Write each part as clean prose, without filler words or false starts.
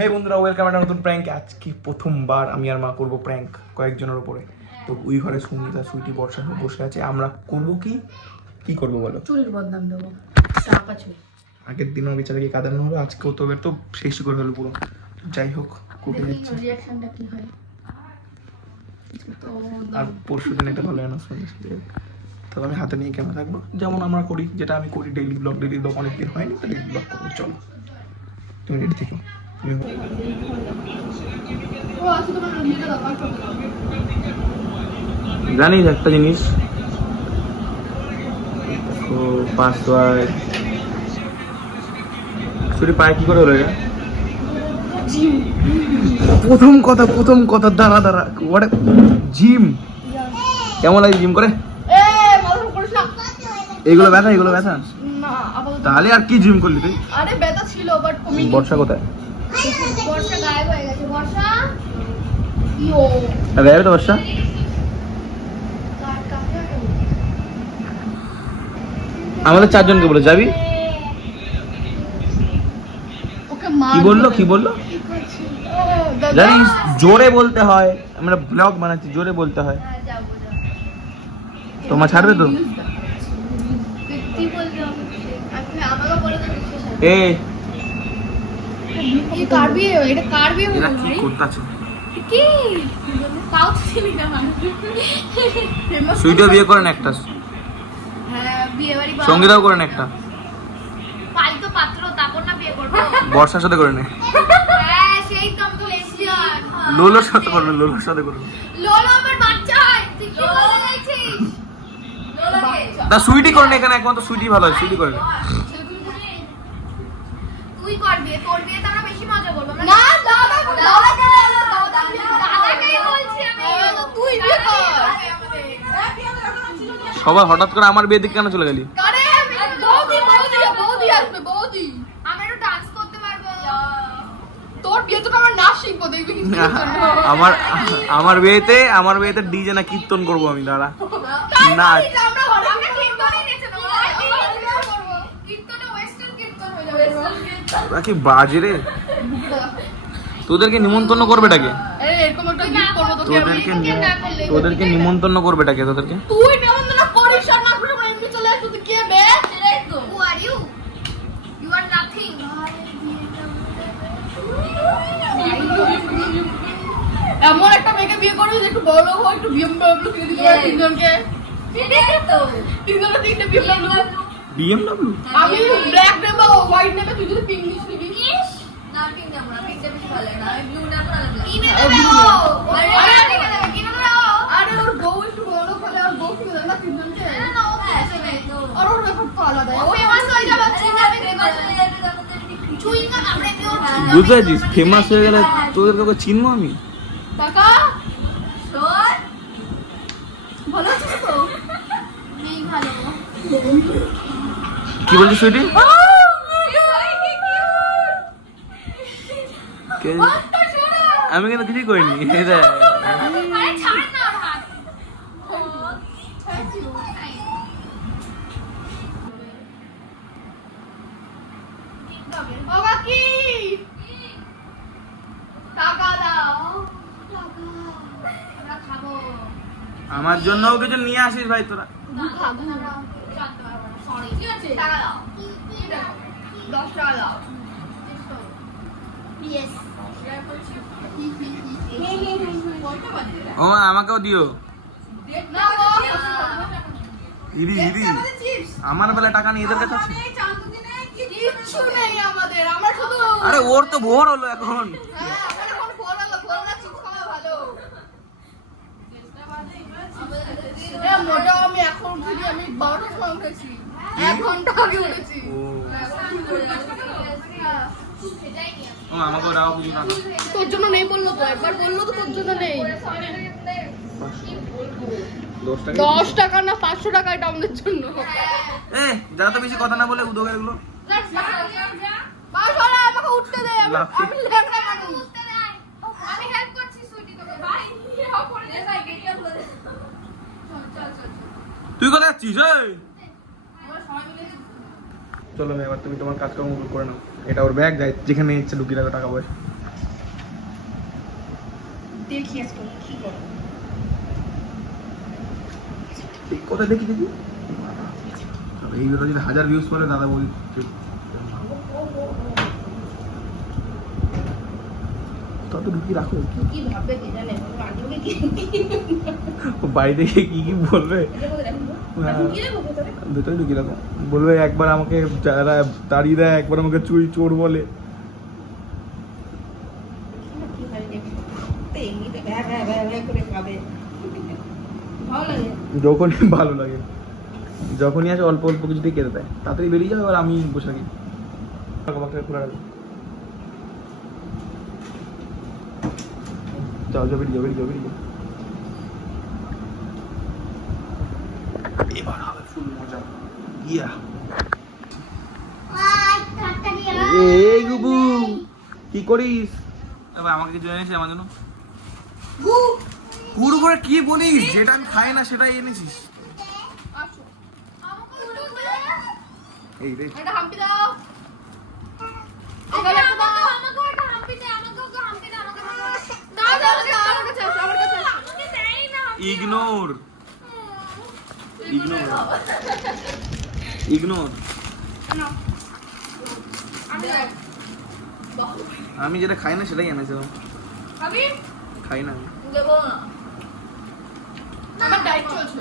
হে বন্ধুরা, ওয়েলকাম একটা নতুন প্র্যাঙ্ক। আজকে প্রথমবার আমি আর মা করবো প্র্যাঙ্ক কয়েকজনের উপরে। তো ওই ঘরে সুমিতা, সুইটি, বর্ষা সব বসে আছে। আমরা করবো কি করবো বলো? চুলের বদনাম দেবো। আগের দিনও বেচারাকে কাঁদানো হলো, আজকেও তো এবার তো শেষ করে হলো পুরো। যাই হোক, কোর্টে যাচ্ছে। রিঅ্যাকশনটা কি হয়? আর পরশু দিন একটা ভালো অ্যানাউন্সমেন্ট। তবে আমি হাতে নিয়ে কেন থাকবো, যেমন আমরা করি, যেটা আমি করি ডেইলি ব্লগ। অনেকদিন হয়নি, তো ডেইলি ব্লগ করবো। চলো তুমি রেডি থেকো। জানিস একটা জিনিস, পাসওয়ার্ড শুধু পায়ে কি করে হলো এটা? প্রথম কথা দাঁড়া জিম কেমন লাগে জিম করে? এগুলো ব্যথা তাহলে আর কি জিম করলি তুই? আরে ব্যথা ছিল বাট কমে গেছে। বর্ষা কোথায়? বর্ষা গায়েব হয়ে গেছে। বর্ষা ইয়ো গায়েব তো বর্ষা। আমাদের চারজনকে বলে যাবি। কি বললো জানিস? জোরে বলতে হয়, আমরা ব্লগ বানাচ্ছি, জোরে বলতে হয়। তোমার ছাড়বে তো? সুইটিও বিয়ে করেন একটা, সঙ্গীতাও করেন একটা, বর্ষার সাথে করে নে, লোলোর সাথে করবেন, লোলোর সাথে করবেন। তা সুইটি করেন এখানে, একমাত্র সুইটি ভালো হয়, সুইটি করেন। তুই করবি, তোর বিয়েতে আমরা বেশি মজা করব। না দাদা বলছি আমি, তুই বিয়ে কর। সবাই হঠাৎ করে আমার বিয়ে দিকে কেন চলে গেলি? আরে বৌদি আসবে, বৌদি। আমি একটু ডান্স করতে পারবো। তোর বিয়ে তো আমার নাচ শিখবো, দেখবি কি আমার বিয়েতে ডিজে না কীর্তন করবো আমি। দাঁড়া না, আমরা কীর্তনই নেচে দেবো। কীর্তনে ওয়েস্টার্ন কীর্তন হয়ে যাবে। ওরা কি বাজে রে। তোদেরকে নিমন্ত্রণ করবেটাকে? এরকম একটা গিফট করবো তোকে আমি। তোদেরকে নিমন্ত্রণ করবেটাকে? তোদেরকে তুই নিমন্ত্রণ করিস আর না করে এমনি চলে আসবি। তুই কে বে? Who are you? You are nothing. এমন একটা মেয়েকে বিয়ে করবি যে একটু বড় হয়, একটু BMW কিনে দিতে পারে তিনজনকে। তিনটে BMW। BMW আমি ব্ল্যাক নেব, হোয়াইট নেব, তুই যদি পিঙ্ক নিবি। না পিঙ্ক নেবো না, পিঙ্কটা বেশি ভালো লাগে না। আমি ব্লু নেবো না। কিনে দেবো। আরে ওর বউ একটু বড় হলে আর বউ কিনে দেবে না তিনজনকে। না ও ফেসে নেই তো। আর ওর ব্যাপার তো আলাদা। ও ফেমাস হয়ে যাবে, ফেমাস হয়ে যাবে তখন চুইংগা কামড়ে দিও। বুঝতে পারছিস? ফেমাস হয়ে গেলে তোদেরকে চিনবো আমি। কাকা শোন, ভালো আছিস তো? নেই ভালো। কি বলছিস সুইটি? আমি কিন্তু কিছুই করিনি। আরে ছাড় না ওর হাত। ও কাকি টাকা দাও। আমরা খাবো। আমার জন্যও কিছু নিয়ে আসিস ভাই তোরা। খাবো। জানতে পারবো না, সরি। ঠিক আছে, টাকা দাও। 10 টাকা দাও। ইয়েস। ও আমাকেও দিও। না গো। ইদি আমার বেলা টাকা নিয়ে এদের কাছে আছে? কিচ্ছু নেই আমাদের, আমরা শুধু আরে ওর তো ভোর হলো এখন। হ্যাঁ, আমার এখন ফোন না চিপস খাওয়া ভালো। মোটা আমি এখন উঠেছি, আমি 12টার সময় উঠেছি, 1 ঘন্টা আগে উঠেছি। ও আমাকেও দাও কিছু টাকা। তোর জন্য নেই বললো তো, একবার বললো তো তোর জন্য নেই। 10 টাকা না 500 টাকা, এটা আমাদের জন্য। যারা তো বেশি কথা না বলে উদোগের গুলো। আমাকে উঠতে দে, আমি লেখা মানুষ। আমি হেল্প করছি সুইটি তোকে। ভাই হেল্প করে দে, ভাই গেটটা খুলে দে। চল। তুই কোথায় যাচ্ছিস? চলো এবার তুমি তোমার কাজকর্ম করে নাও। এটা ওর ব্যাগ, যাই যেখানে ইচ্ছে ঢুকিয়ে রাখো টাকা পয়সা। দেখি আজকে কি করো। এই কথা দেখি দেখি এই ভিডিও যদি 1000 ভিউজ করে দাদা বলি তত ঢুকি রাখো কি ভাববে কে জানে, আন্টিকে কি বাড়ি থেকে কি বলবে ভেতরে ঢুকি রাখো, বলবে একবার আমাকে যারা তাড়িয়ে দেয় একবার আমাকে চুরি চোর বলে। যখনই ভালো লাগে, যখনই আসে অল্প অল্প কিছুতেই কেটে দেয়, তাড়াতাড়ি বেরিয়ে যাবে, এবার আমি বসে থাকি খোলা রাখবো। যাও যাও বেরিয়ে যাও বেরিয়ে যাও বেরিয়ে যাও, এবার হবে ফুল মজা। ইয়া এই গুবু কি করিস? এবার আমাকে কিছু এনেছিস আমার জন্য? পুরো করে কি বলিস? যেটা আমি খাই না সেটাই এনেছিস। আসো এই রে এটা হাম্পি দাও, আমাকে একটা হাম্পি দে, আমাকে হাম্পি দে, আমাকে দাও দাও দাও, আমার কাছে আসো, আমার কাছে আসো। আমাকে দেই না। Ignore ignore ignore. নাও আমি আমি যেটা খাই না সেটাই এনেছে ও। আমি খাই না আমি। দেবো না, আমার ডায়েট চলছে।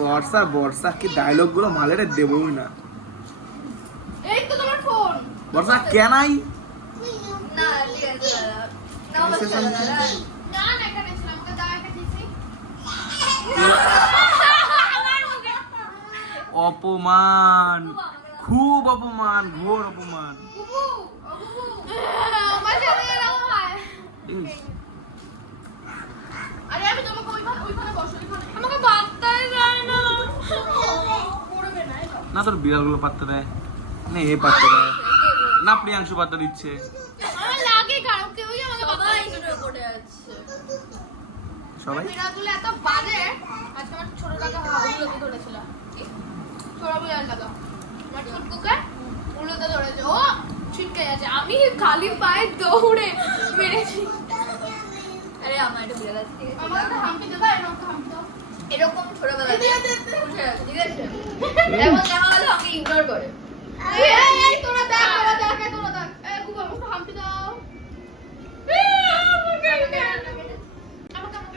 বর্ষা বর্ষা কি ডায়লগ গুলো মালেরে দেবই না। এই তো তোমার ফোন। বর্ষা কেনাই না ঠিক আছে দাদা, নাও কিসের বাচ্চা সঙ্গে? দাদা। না না এখানে ছিল, আমাকে দাও একটা দিছি। আমার মুখে অপমান, খুব অপমান, ঘোর অপমান। বুবু, ও বুবু, আমার সাথে এরকম হয়। ইস, আরে আমি তোমাকে ওইখানে বসো, ওইখানে আমাকে বার্তাই যায় না। পড়বে না, এই নাও। না তোর বিড়ালগুলো পাত্তা দেয় না, এ পাত্তা দেয় না, প্রিয়াংশু পাত্তা দিচ্ছে। আমার লাগে খারাপ, কেউই আমাকে সবাই বার্তাই ভিডিও করে যাচ্ছে। সবাই বিড়ালগুলো এত বাজে, আজকে আমার ছোট টাকা উলোতে ধরেছিল। কি? ছোট বিড়াল টাকা আমার ছুটকুকে উলোতে ধরেছে, ও ছিটকে যাচ্ছে। আমি খালি পায়ে দৌড়ে মেরেছি। আরে আমার একটা বিড়াল আছে, আমার একটা হাম্পি দেবা, এরকম একটা হাম্পি দাও। এরকম ছোটবেলা থেকে উঠে আছে, ঠিক আছে? এখন দেখা গেল আমাকে ইগনোর করে। এই তোরা দেখ, তোরা দেখ, এই তোরা দেখ। এই গুগল আমাকে একটা হাম্পি দাও। আমাকে আমাকে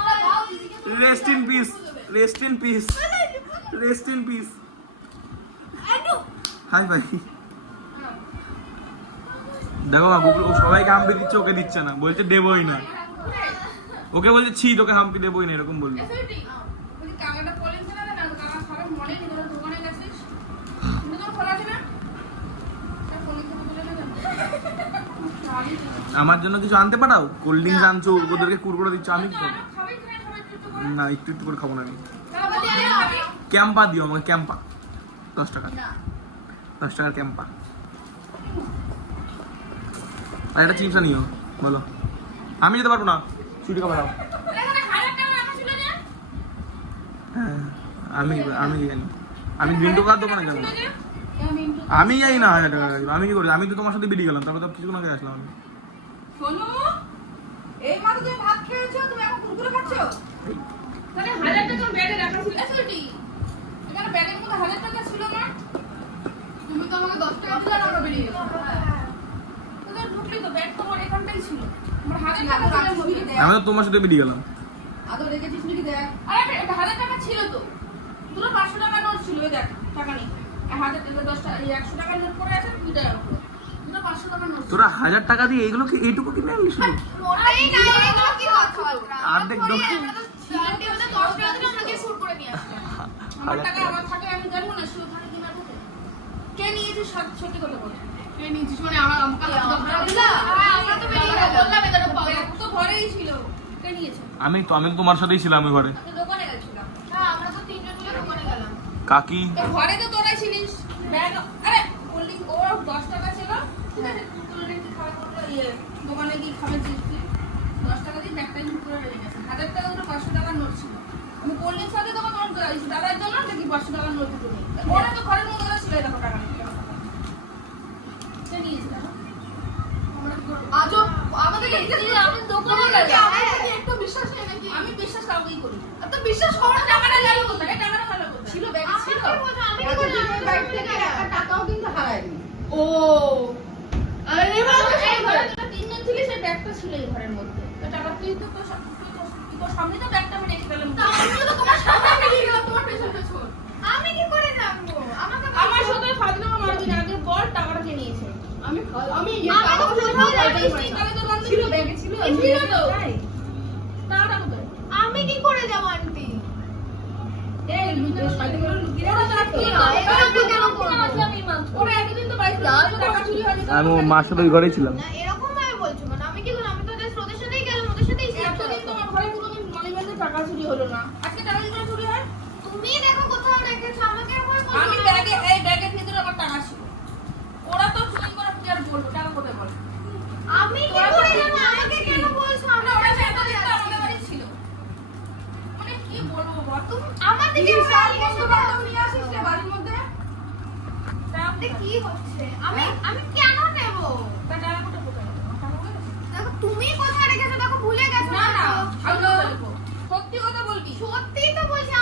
একটা দাও দিদিকে। Rest in peace, rest in peace, rest in peace. Hi ভাই দেখো না গুগল ও সবাইকে হাম্পি দিচ্ছে, ওকে দিচ্ছে না, বলছে দেবই না। ওকে বলছে ছি তোকে হাম্পি দেবই না, এরকম বললো। এসএলটি ওই কাকাটা বলেন না না, কাকা খারাপ মনে নেই, তোরা দোকানে গেছিস, তুমি তোর খোলা আছে না? তা ফোন থেকে বলে দেবেন। আমার জন্য কিছু আনতে পাঠাও, কোল্ড ড্রিঙ্কস আনছো, ওদেরকে কুরকুরে দিচ্ছ, আমি কি করবো? খাবি কিনা সবাই একটু করে। না একটু একটু করে খাবো না আমি। তাহলে বলি আরে খাবি ক্যাম্পা দিও আমাকে, ক্যাম্পা 10 টাকা, না। 10 টাকার ক্যাম্পা। আর একটা চিপস নিও বলো। আমি যেতে পারবো না, ছুটি খাবার দাও। এখানে 1000 টাকা রাখা ছিল না? হ্যাঁ আমি আমি জানি, আমি বিন্টু কার দোকানে যাবো। আমি আমি যাই না 1000 টাকা লাগবে। আমি কি করি? আমি তো তোমার সাথে বেরিয়ে গেলাম, তারপর তো কিছুক্ষণ আগে আসলাম আমি। শোনো, এই মাত্র তুমি ভাত খেয়েছো, তুমি এখন কুরকুরে খাচ্ছো? তাহলে 1000 টাকা ব্যাগে রাখা ছিল। এসএলটি এখানে ব্যাগের মধ্যে 1000 টাকা ছিল না? তুমি তো আমাকে 10 টাকা দিলে আর আমরা বেরিয়ে গেলাম। তোদের ঢুকলি তো, ব্যাগ তোমার এখানটাই ছিল। আমার 1000 টাকা ছিল। আমি তো তোমার সাথে বেরিয়ে গেলাম। আদৌ রেখেছিস নাকি দেখ। আরে এটা 1000 টাকা ছিল তো। দুটো 500 টাকা নোট ছিল, ওই দেখ টাকা নেই। 1000 টাকা 10 টাকা, এই 100 টাকার নোট পড়ে আছে 2 টাকার উপরে। দুটো 500 টাকার নোট। তোরা 1000 টাকা দিয়ে এইগুলো কি এইটুকু কিনে আনলি শুধু? ওটাই না, এগুলো কি কথাবার্তা? অর্ধেক দোকান। সিলেটে ওদের 10 টাকা দিলে আমরা গিয়ে শুট করে নিয়ে আসতাম। আমার টাকা আমার থাকে, আমি জানবো না, সে ওখানে কিনা থাকে। কে নিয়েছিস সত্যি কথা বল। কে নিয়েছিস মানে আমাকে আমরা দিলা? আমরা তো বেরিয়ে গেলাম, বললাম এটা তো ঘরেই ছিল। কে নিয়েছে? আমি তো তোমার সাথেই ছিলাম ওই ঘরে। আমি দোকানে গেছিলাম। হ্যাঁ, আমরা তো তিনজন মিলে দোকানে গেলাম। কাকি তো ঘরে তো তোরাই ছিলিস। ব্যাগ আরে বললি ও 10 টাকা ছিল, ঠিক আছে? তুই রেখে খাওয়া করলো, দোকানে গিয়ে খাবে চিপস। 10 টাকা দিয়ে ব্যাগটা নিয়ে পুরো রেখে গেছে। 1000 টাকা দুটো 500 টাকার নোট ছিল। আমি কোল্ড ড্রিঙ্কস সাথে তোমার নোট দিয়েছি, দাদার জন্য নাকি 500 টাকার নোট দুটো নিয়ে। ওরা তো ঘরের মধ্যে ছিল, দেখো টাকা নেই। ছিল এই ঘরের মধ্যে। তো টাকা তুই তোর সামনে তো ব্যাগটা আমি রেখে দিলাম। তা আমিও তো তোমার সামনে বেরিয়ে গেলাম তোমার পেছন পেছন। আমি কি করে জানবো? আমাকে আমার সাথে ফাজলামো মারবি না, আগে বল টাকাটা কে নিয়েছে? আমি তো কোথাও যাইনি। তাহলে তোর বান্ধবী ছিল, ব্যাগে ছিল। ছিল তো। তাই? টাকাটা কোথায়? আমি কি করে যাবো আন্টি? এই শাড়িগুলো লুকিয়ে ওরা তো রাখছিস তো? কি হয়? এরকম কেন করবো? ওরা এতদিন তো বাড়িতে টাকা চুরি হয়নি। আমি ওর মার সাথে ওই ঘরেই ছিলাম। না এরকম ভাবে বলছো কেন? আমি কি করলাম? আমি তো জাস্ট ওদের সাথেই গেলাম, ওদের সাথেই ছিলাম। এতদিন তোমার ঘরে কোনোদিন মানিব্যাগে টাকা চুরি হলো না, আজকে টাকা কি করে চুরি হয়? তুমি দেখো কোথাও রেখেছো, আমাকে এরকম বলছো আমি না। ব্যাগে, এই ব্যাগের ভিতরে আমার টাকা ছিল। ওরা তো চুরি করে কি আর বলবো, টাকা কোথায় বল? আমি কি করে জানবো? আমাকে কেন বলছো? আমি ওরা ওদের সাথে এতদিন তো যাচ্ছি। আমাদের বাড়ি ছিল। মানে কি বলবো বল? আমার দিকে নিয়ে আসিস রে বাড়ির মধ্যে। আপনি কি হচ্ছে? আমি কেন নেব? তা টাকা কোথায় কোথায় গেল? টাকা কোথায় গেছে? দেখো তুমি কোথায় রেখেছো? দেখো ভুলে গেছো। না না, তো। আমি কোথায় রেখো? সত্যি কথা বলবি। সত্যিই তো বলছি,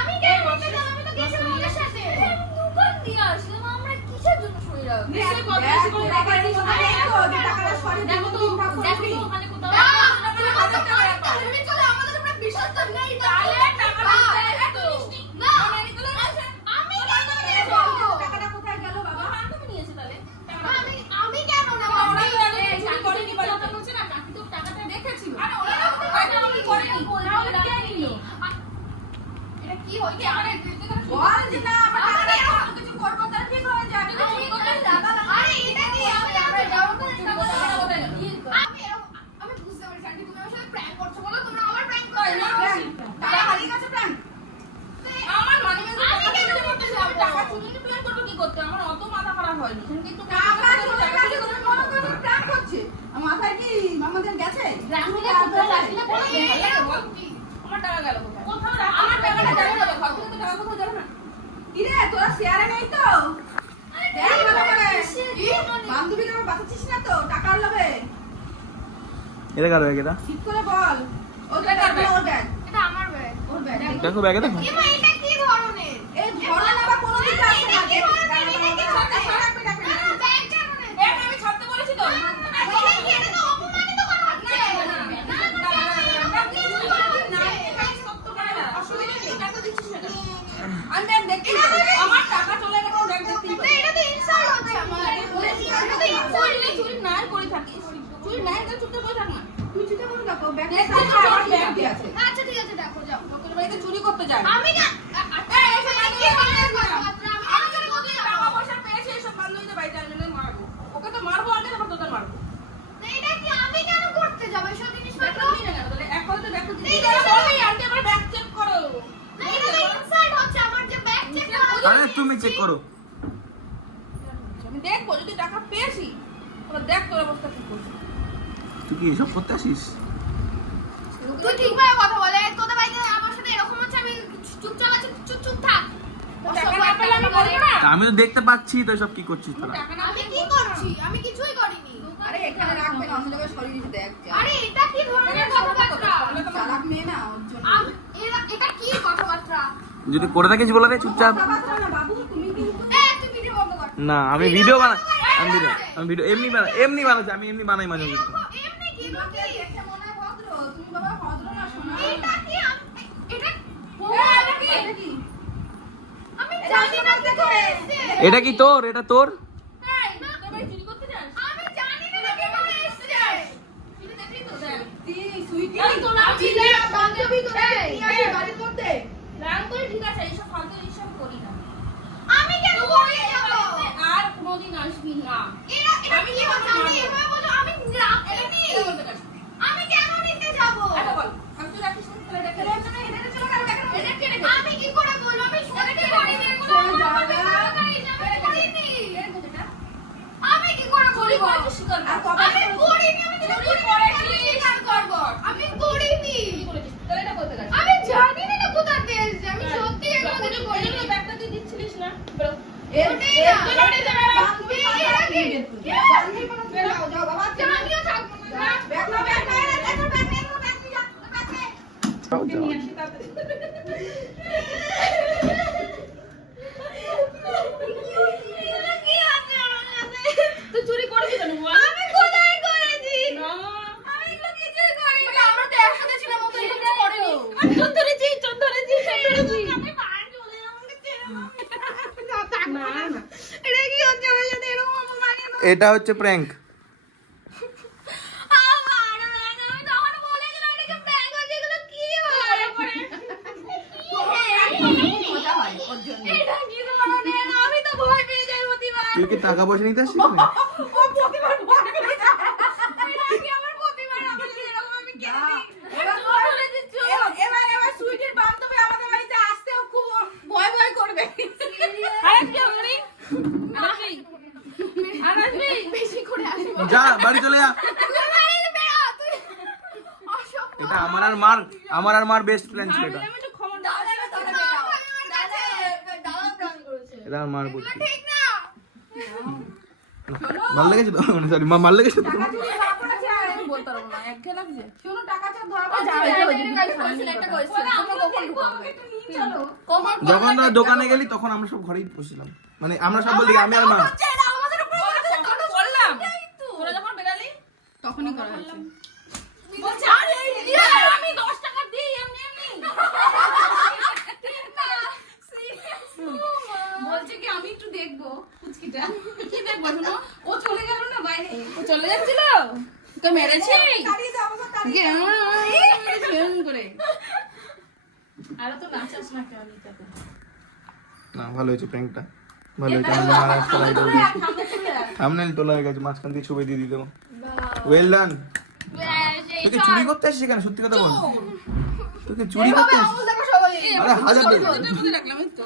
আমি কেন নিতে যাব? আমি তো গেছিলাম ওদের সাথে। দোকান দিয়ে আসলাম, আমরা কিসের জন্য সরে রাখবো? নিশ্চয়ই বদমাইশি করে টাকা নিয়ে চলে গেছে। দেখো তো, ওখানে কোথাও তুমি চলো, আমাদের উপরে বিশ্বাস তো নেই তো। তাহলে টাকাটা কোথায় গেছে? না, আমার এনে দিলে গেছে। আমি কেন নেব? টাকাটা কোথায় গেল বাবা? বান্ধবী নিয়েছে তাহলে। টাকাটা আমি কেন নেব? ওরা তো এতদিন চুরি করেনি বাড়িতে। আরে ওরা তো হয়তো চুরি করেনি। তাহলে কে নিল? এটা কি হচ্ছে? আরে বল যে না, আমার টাকাটা এখন কিছু করবো, তাহলে ঠিক হয়ে যাবে। আরে চুরি করতে আরে এটা কি? আমি যাবো তো টাকাটা কোথায় গেল? আমি বুঝতে পারছি আন্টি, তুমি আমার সাথে প্র্যাঙ্ক করছো বলো, তুমি আমার প্র্যাঙ্ক তাই করছো না? না। টাকা হারিয়ে গেছে প্ল্যান। আমার মানিব্যাগে আমি টাকা কেন চুরি করতে করতে যাবো? টাকা চুরি প্ল্যান করবো কি করতে? আমার অত মাথা খারাপ হয়নি। সেদিনকে একটু টাকা চলে গেছে, তুমি মনে করো প্ল্যান করছে। মাথায় কি আমাদের গেছে? আমার টাকা গেল কোথায়? আমার টাকাটা যাবে না, ঘর থেকে তো টাকা কোথায় যাবে না? কিরে তোরা শেয়ারে নেই তো? দেখ ভালো করে। কি? বান্ধবীকে আবার বাঁচাচ্ছিস না তো টাকার লোভে? এটা কার ব্যাগ এটা? ঠিক করে বল। ওর ব্যাগ, ওর ব্যাগ, এটা আমার ব্যাগ। ওর ব্যাগ। দেখো ব্যাগে দেখো। এমা এটা কি ধরনের? এই ধরনের আবার কোনো দিন আসে না। এটা কি ধরনের? এটা কি রাখবে, ধরনের? রাখবে, রাখবে। না, না, ব্যাগ কেন নেব? এই আমি ছাড়তে বলেছি তো। এটা কি? এটা তো অপমানিত করা হচ্ছে। না, না, আমি ব্যাগ দেখতে আমার টাকা চলে গেছে, ব্যাগ দেখতেই পারি। এটা তো ইনসাল্ট হচ্ছে আমার। এটা তো ইনসাল্ট। চুরি নাই করে থাকিস, চুরি নাই করে চুপচাপ বসে থাক না। তুই চিন্তা করে দেখো, ব্যাগ দেখ, সাথে দেখ, আমার দেখ, ব্যাগ দিয়ে আছে। আচ্ছা ঠিক আছে, দেখো যাও। লোকের বাড়িতে চুরি করতে যায়। আমি না এই, এসব কি বান্ধবী ধরনের বাড়িতে কথাবার্তা? আমি যদি কোথাও টাকা পয়সা পেয়েছি, এসব বান্ধবীদের বাড়িতে আমি না মারবো। ওকে তো মারবো আগে, তারপর তোদের মারবো। এটা কি আমি কেন করতে যাব এসব জিনিসপত্র? ব্যাগটা নিয়ে নে কেন? তাহলে এক কথা তো ব্যাগটা দিতে এই হবে। যে বলবি, আন্টি আমার ব্যাগ চেক করো। না, এটা তো ইনসাল্ট হচ্ছে আমার, যে ব্যাগ চেক করা। আরে তুমি চেক করো। আমি দেখবো যদি টাকা পেয়েছি, ওরা দেখ তোর অবস্থা কি করছে। তুই কি এসব করতে আসিস? তুই ঠিকভাবে কথা বলে, তোদের বাড়িতে আমার সাথে এরকম হচ্ছে, আমি চুপচাপ আছি, চুপ থাক। টাকা না পেলে আমি বলবো না। তা আমি তো দেখতে পাচ্ছি তো এসব কি করছিস তোরা। টাকা না আমি পেলে কি করছি? আমি কিছুই করিনি। আরে এখানে রাখবে না, অন্য জায়গায় সরিয়ে দিতে দেখ। আরে এটা কি ধরনের কথাবার্তা? চালাক মেয়ে না, ওর জন্য। এটা কি কথাবার্তা? যদি করে থাকিস বলে দে চুপচাপ। কথাবার্তা না বাবু, তুমি কিন্তু তুই ভিডিও বন্ধ কর। না আমি ভিডিও বানাই, আমি ভিডিও এমনি বানাচ্ছি, আমি এমনি বানাই মাঝে মাঝে। এমনি কি লোকে? দেখে মনে হয় ভদ্র, তুমি বাবা ভদ্র না শোনা। এটা কি? এটা এটা কি? আমি জানি না কি করে এসেছে। এটা কি তোর? এটা তোর? এই, তোর বাড়ি চুরি করতে যাস? আমি জানি না কি করে এসেছে। চুরি দেখলি তো? দেখ। সুইটি, এই তো নাম ছিল, বান্ধবী তো কি আছে বাড়ির মধ্যে? রাগ করে ঠিক আছে, এইসব ফালতু এইসব করি না। আমি কেন করে যাব? আর কোনোদিন আসবি না। এটা কি হচ্ছে? আমি এভাবে বলছো, আমি রাখিনি। এটা বলতে পারিস। আমি কেন নিতে যাব? এটা বল। আমি তো রাখিস না, তাহলে দেখে রে। এটা চলো কেন দেখে? এটা কে রেখেছে? আমি কি করে বলবো? আমি সত্যি করিনি এগুলো। আমার বেকার করিনি, আমি করিনি। আমি কি করে চুরি বলবো? করেছিস, স্বীকার কর। আর কবে আমি করিনি, আমি যেটা চুরি করেছি করেছিস। স্বীকার করব। আমি করিনি। চুরি করেছিস। তাহলে এটা বলতে পারিস। আমি জানি না এটা কোথা থেকে এসেছে। আমি সত্যি এগুলো যখনই কিছু বললি করিনি। ব্যাগটা তুই দিচ্ছিলিস না? বেরো। ওটাই না। বেরো, বেরো। বান্ধবী যাও, যাও বাবা, আমিও থাকবো না। ব্যাগ নাও, ব্যাগ নাও, দেখো, ব্যাগ নিয়ে যাও, ব্যাগ নিয়ে যাও, ব্যাগ নিয়ে। নিয়ে আসি তাড়াতাড়ি। এগুলো কি আছে আমার কাছে? তুই চুরি করবি কেন বল? আমি কোথায় করেছি? না। আমি এটা কি হচ্ছে আমার সাথে এরকম অপমান কেন? এটা হচ্ছে প্র্যাঙ্ক। আমার ব্যাগ, আমি তখন বলেছিলাম এটাকে ব্যাগ হচ্ছে, এগুলো কি হয়? মজা হয় ওর জন্য। এটা কি ধরনের? আমি তো ভয় পেয়ে যাই প্রতিবার। তুই কি টাকা পয়সা নিতে আসছিস তুই? ও প্রতিবার ভয় পেয়ে যায়। এটা কি আমার প্রতিবার আমার সাথে এরকম আমি কেন দিই? এবার সুইটির বান্ধবী আমাদের বাড়িতে আসতেও খুব ভয় ভয় করবে। আরে কি আমরি আনাসবি বেশি করে আসবো। যা বাড়ি চলে যা। তুই বাড়িতে বেরো, তুই অসভ্য। এটা আমার আর মার বেস্ট প্ল্যান ছিল এটা। আমি একটু ক্ষমা দাদা প্রাণ করেছে। এটা আমার মার বুদ্ধি। ঠিক না। মার লেগেছে তো, মানে সরি মার লেগেছে তো। টাকা চুরি ধরা পড়েছে। আমি বলতে পারবো না এক খেয়ে লাগছে শোনো টাকা চোর ধরা ও পড়েছে। যাবে তো ওই একটা করেছিল, একটা করেছিল। তোমরা কখন ঢুকাবে চলো। কখন যখন তোরা দোকানে গেলি তখন আমরা সব ঘরেই বসছিলাম, মানে আমরা সব বলতে আমি আর মা। এটা আমাদের উপরে কখন করলাম তোরা যখন বেরালি তখনই করা হয়েছে। বলছে আরে আমি 10 টাকা দিই এমনি এমনি বলছে কি আমি একটু দেখবো পুচকিটা। কি দেখবো শুনো? ও চলে গেল না বাইরে। ও চলে যাচ্ছিল তো মেরেছি তাড়িয়ে দাও আমাকে, তাড়িয়ে দাও। কেমন করে আর তো নাচাস না কেন নিতে না ভালো হয়েছে প্র্যাঙ্কটা, ভালো হয়েছে। আমি মহারাষ্ট্র রাইড হয়ে গেছি, থাম্বনেল তোলা হয়ে গেছে, মাঝখান দিয়ে ছবি দিয়ে দেবো। Well done. তোকে চুরি করতে আসছিস কেন? সত্যি কথা বল, তোকে চুরি করতে আসছিস? দেখো সবাই আরে হাজার টাকা। রাখলাম তো